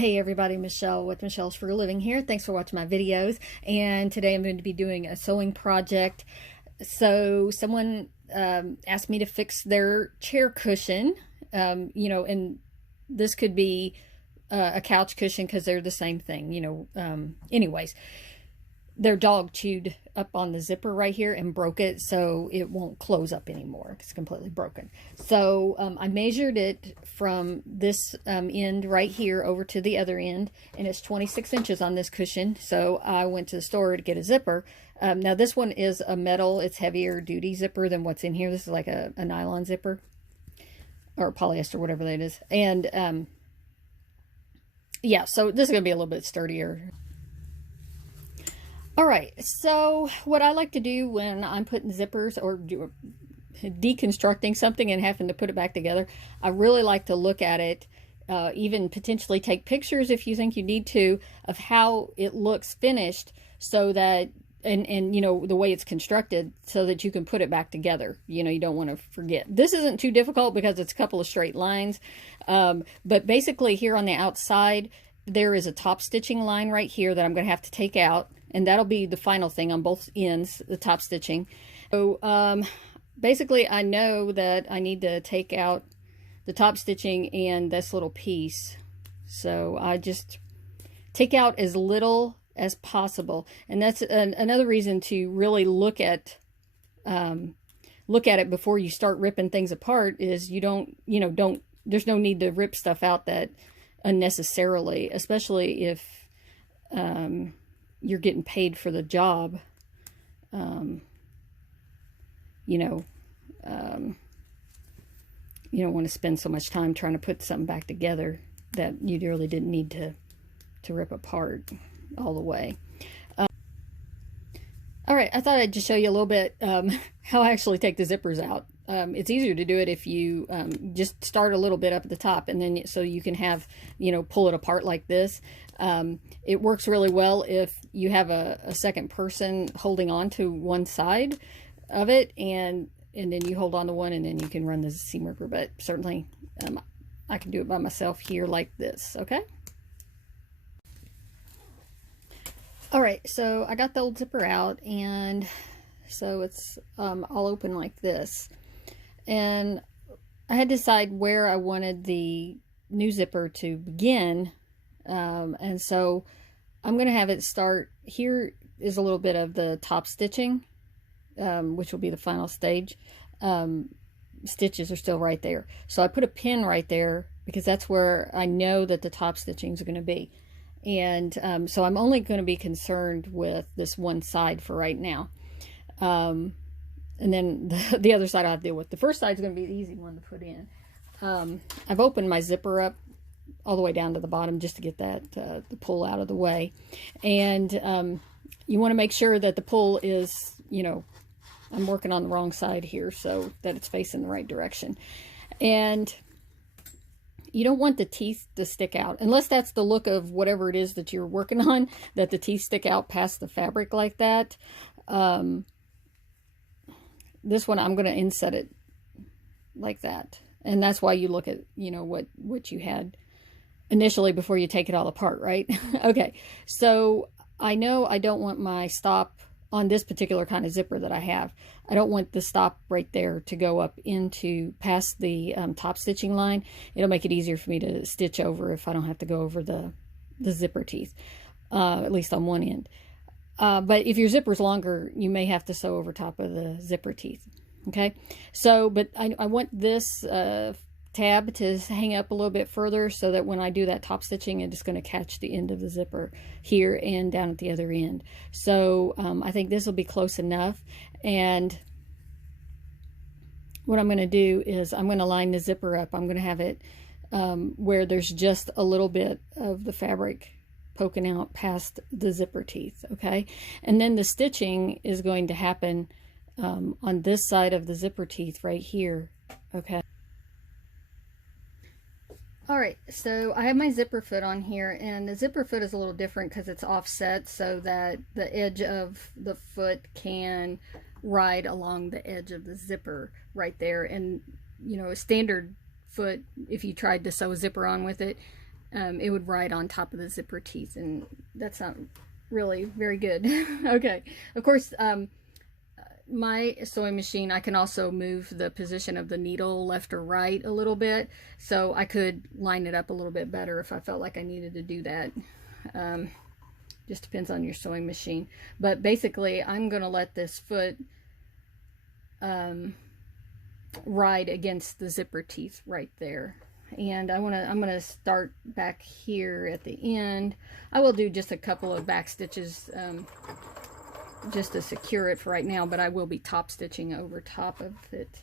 Hey everybody, Michelle with Michelle's for a Living here. Thanks for watching my videos. And today I'm going to be doing a sewing project. So someone asked me to fix their chair cushion, and this could be a couch cushion because they're the same thing, anyways. Their dog chewed up on the zipper right here and broke it, so it won't close up anymore. It's completely broken. So I measured it from this end right here over to the other end, and it's 26 inches on this cushion. So I went to the store to get a zipper. Now this one is a metal, it's heavier duty zipper than what's in here. This is like a nylon zipper or polyester, whatever that is. And yeah, so this is going to be a little bit sturdier. All right, so what I like to do when I'm putting zippers or deconstructing something and having to put it back together, I really like to look at it, even potentially take pictures if you think you need to, of how it looks finished, so that, and the way it's constructed, so that you can put it back together. You don't want to forget. This isn't too difficult because it's a couple of straight lines, but basically here on the outside, there is a top stitching line right here that I'm going to have to take out. And that'll be the final thing on both ends, the top stitching. So basically I know that I need to take out the top stitching and this little piece. So I just take out as little as possible. And that's another reason to really look at it before you start ripping things apart, is there's no need to rip stuff out that unnecessarily, especially if you're getting paid for the job. You don't want to spend so much time trying to put something back together that you really didn't need to rip apart all the way. All right, I thought I'd just show you a little bit how I actually take the zippers out. It's easier to do it if you just start a little bit up at the top, and then so you can have, pull it apart like this. It works really well if you have a second person holding on to one side of it, and then you hold on to one, and then you can run the seam ripper. But certainly I can do it by myself here like this. Okay. All right, so I got the old zipper out, and so it's all open like this. And I had to decide where I wanted the new zipper to begin. And so I'm going to have it start. Here is a little bit of the top stitching, which will be the final stage. Stitches are still right there. So I put a pin right there because that's where I know that the top stitchings are going to be. And so I'm only going to be concerned with this one side for right now. And then the other side I'll have to deal with. The first side is going to be the easy one to put in. I've opened my zipper up all the way down to the bottom just to get that the pull out of the way. And you want to make sure that the pull is, I'm working on the wrong side here, so that it's facing the right direction. And you don't want the teeth to stick out, unless that's the look of whatever it is that you're working on, that the teeth stick out past the fabric like that. This one, I'm going to inset it like that. And that's why you look at, what you had initially before you take it all apart, right? Okay, so I know I don't want my stop on this particular kind of zipper that I have. I don't want the stop right there to go up into past the top stitching line. It'll make it easier for me to stitch over if I don't have to go over the zipper teeth, at least on one end. But if your zipper's longer, you may have to sew over top of the zipper teeth. Okay, so, but I want this tab to hang up a little bit further so that when I do that top stitching, it's going to catch the end of the zipper here and down at the other end. So I think this will be close enough. And what I'm going to do is I'm going to line the zipper up. I'm going to have it where there's just a little bit of the fabric poking out past the zipper teeth. Okay, and then the stitching is going to happen on this side of the zipper teeth right here. Okay. All right, so I have my zipper foot on here, and the zipper foot is a little different because it's offset so that the edge of the foot can ride along the edge of the zipper right there. And a standard foot, if you tried to sew a zipper on with it, it would ride on top of the zipper teeth, and that's not really very good. Okay, of course, my sewing machine, I can also move the position of the needle left or right a little bit, so I could line it up a little bit better if I felt like I needed to do that. Just depends on your sewing machine. But basically, I'm going to let this foot ride against the zipper teeth right there. And I'm gonna start back here at the end. I will do just a couple of back stitches just to secure it for right now, but I will be top stitching over top of it.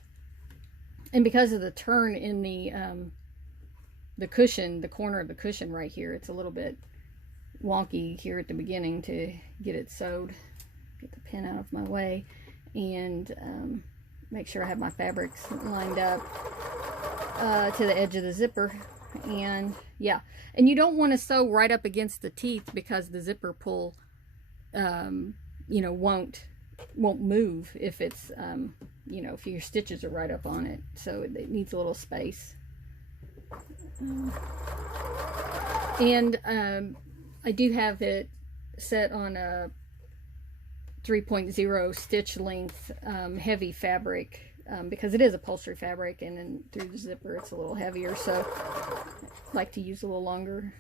And because of the turn in the cushion, the corner of the cushion right here, it's a little bit wonky here at the beginning to get it sewed. Get the pin out of my way, and make sure I have my fabrics lined up to the edge of the zipper. And yeah, and you don't want to sew right up against the teeth, because the zipper pull you know, won't move if it's you know, if your stitches are right up on it. So it needs a little space. And I do have it set on a 3.0 stitch length heavy fabric, because it is upholstery fabric, and then through the zipper it's a little heavier, so I like to use a little longer.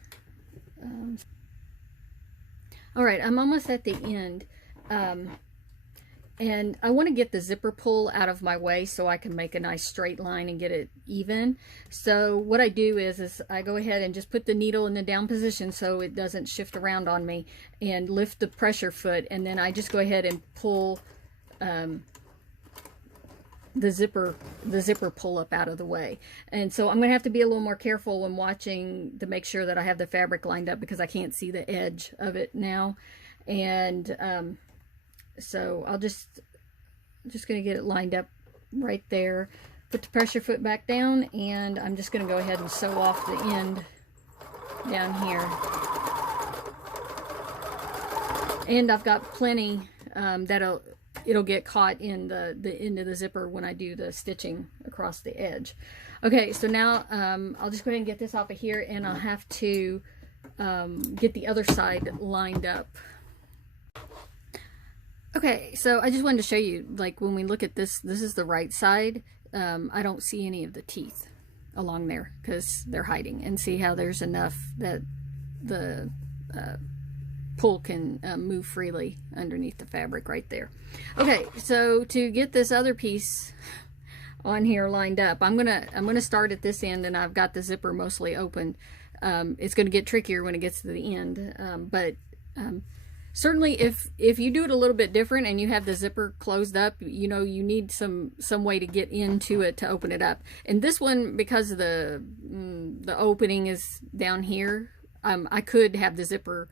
All right, I'm almost at the end. And I want to get the zipper pull out of my way so I can make a nice straight line and get it even. So what I do is I go ahead and just put the needle in the down position so it doesn't shift around on me, and lift the pressure foot, and then I just go ahead and pull the zipper pull up out of the way. And so I'm gonna have to be a little more careful when watching to make sure that I have the fabric lined up, because I can't see the edge of it now. And so I'll just gonna get it lined up right there, put the pressure foot back down, and I'm just gonna go ahead and sew off the end down here. And I've got plenty it'll get caught in the end of the zipper when I do the stitching across the edge. Okay, so now I'll just go ahead and get this off of here, and I'll have to get the other side lined up. Okay, so I just wanted to show you, like, when we look at this, this is the right side. I don't see any of the teeth along there because they're hiding. And see how there's enough that the pull can move freely underneath the fabric right there. Okay, so to get this other piece on here lined up, I'm gonna start at this end, and I've got the zipper mostly open. It's gonna get trickier when it gets to the end, but certainly if you do it a little bit different and you have the zipper closed up, you know, you need some way to get into it to open it up. And this one, because the opening is down here, I could have the zipper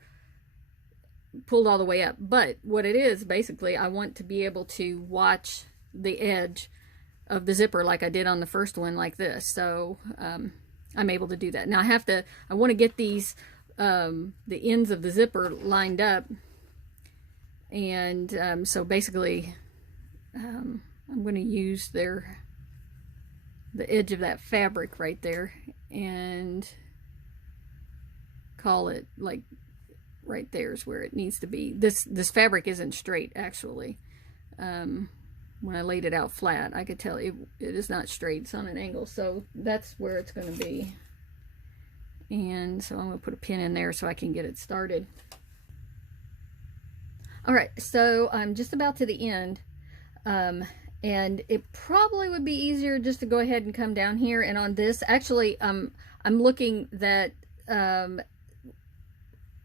pulled all the way up. But what it is, basically, I want to be able to watch the edge of the zipper like I did on the first one, like this. So I'm able to do that. Now I want to get these the ends of the zipper lined up. And so basically I'm going to use the edge of that fabric right there and call it, like, right there is where it needs to be. This fabric isn't straight, actually. When I laid it out flat, I could tell it is not straight. It's on an angle, so that's where it's going to be. And so I'm going to put a pin in there so I can get it started. All right, so I'm just about to the end, and it probably would be easier just to go ahead and come down here. And on this, actually, I'm looking that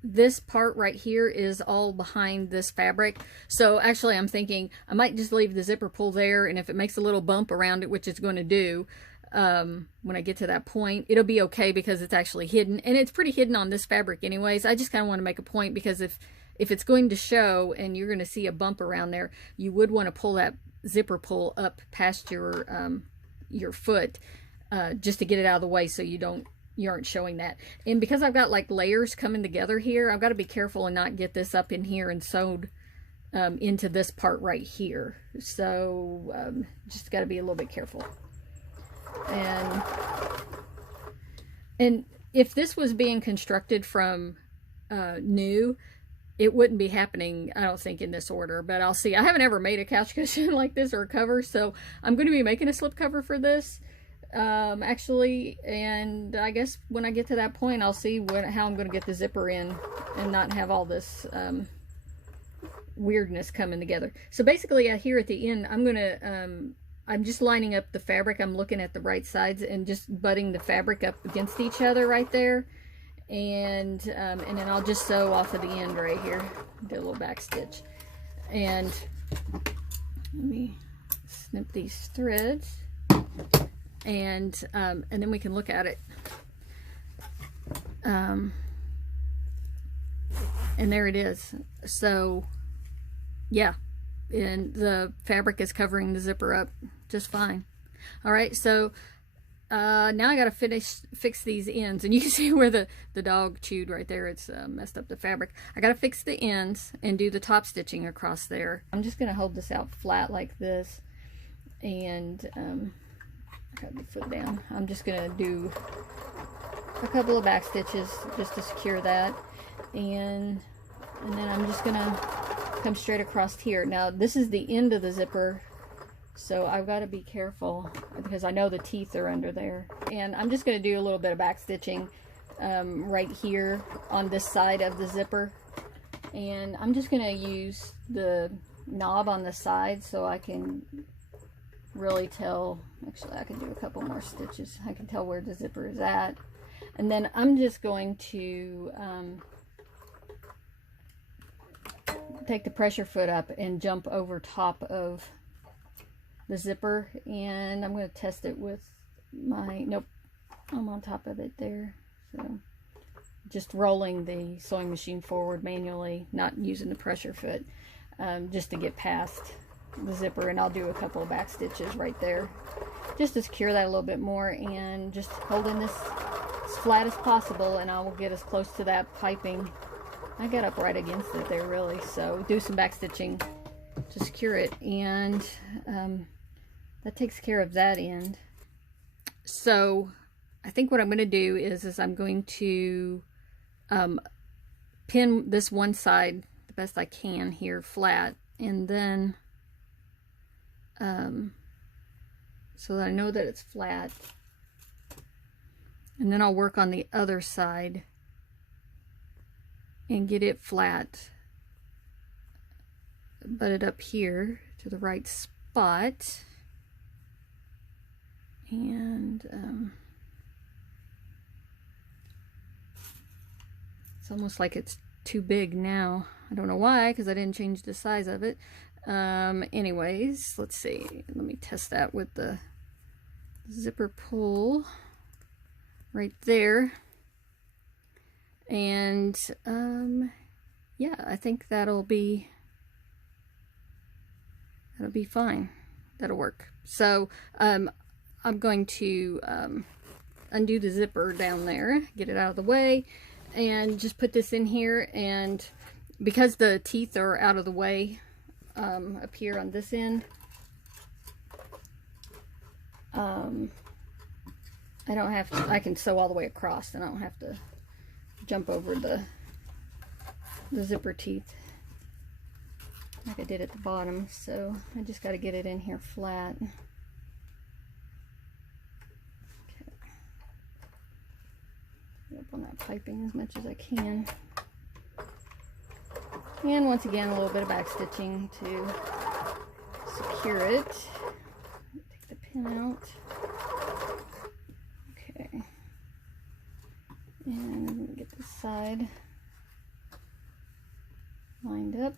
this part right here is all behind this fabric. So actually, I'm thinking I might just leave the zipper pull there, and if it makes a little bump around it, which it's going to do, when I get to that point, it'll be okay because it's actually hidden, and it's pretty hidden on this fabric anyways. I just kind of want to make a point, because if it's going to show and you're going to see a bump around there, you would want to pull that zipper pull up past your foot, just to get it out of the way so you aren't showing that. And because I've got like layers coming together here, I've got to be careful and not get this up in here and sewed into this part right here. So just got to be a little bit careful. And if this was being constructed from new, it wouldn't be happening, I don't think, in this order, but I'll see. I haven't ever made a couch cushion like this or a cover, so I'm going to be making a slip cover for this, actually, and I guess when I get to that point, I'll see how I'm going to get the zipper in and not have all this weirdness coming together. So basically, here at the end, I'm just lining up the fabric. I'm looking at the right sides and just butting the fabric up against each other right there. And then I'll just sew off of the end right here, do a little back stitch, and let me snip these threads, and then we can look at it, and there it is. So yeah, and the fabric is covering the zipper up just fine. All right, so now I gotta fix these ends, and you can see where the dog chewed right there. It's messed up the fabric. I gotta fix the ends and do the top stitching across there. I'm just gonna hold this out flat like this, and I got the foot down. I'm just gonna do a couple of back stitches just to secure that, and then I'm just gonna come straight across here. Now this is the end of the zipper, so I've got to be careful because I know the teeth are under there. And I'm just going to do a little bit of back stitching right here on this side of the zipper. And I'm just going to use the knob on the side so I can really tell. Actually, I can do a couple more stitches. I can tell where the zipper is at. And then I'm just going to take the pressure foot up and jump over top of the zipper, and I'm going to test it with my, nope, I'm on top of it there. So just rolling the sewing machine forward manually, not using the pressure foot, just to get past the zipper. And I'll do a couple of back stitches right there just to secure that a little bit more, and just holding this as flat as possible, and I will get as close to that piping. I got up right against it there, really. So do some back stitching to secure it, and that takes care of that end. So I think what I'm going to do is I'm going to pin this one side the best I can here flat, and then so that I know that it's flat, and then I'll work on the other side and get it flat, butt it up here to the right spot, and it's almost like it's too big now. I don't know why, because I didn't change the size of it. Anyways, let's see. Let me test that with the zipper pull right there. And yeah, I think that'll be fine. That'll work. So I'm going to undo the zipper down there, get it out of the way, and just put this in here. And because the teeth are out of the way up here on this end, I don't have to, I can sew all the way across, and I don't have to jump over the zipper teeth like I did at the bottom. So I just got to get it in here flat. Okay. Get up on that piping as much as I can. And once again, a little bit of back stitching to secure it. Take the pin out. Okay. And get this side lined up.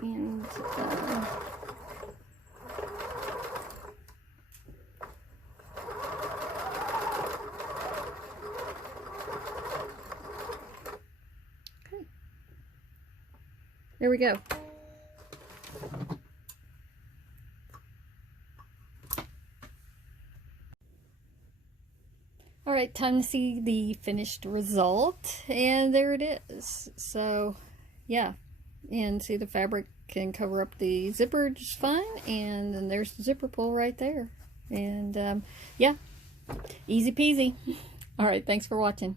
And okay. There we go. All right, time to see the finished result, and there it is. So yeah, and see, the fabric can cover up the zipper just fine, and then there's the zipper pull right there. And yeah, Easy peasy. All right, thanks for watching.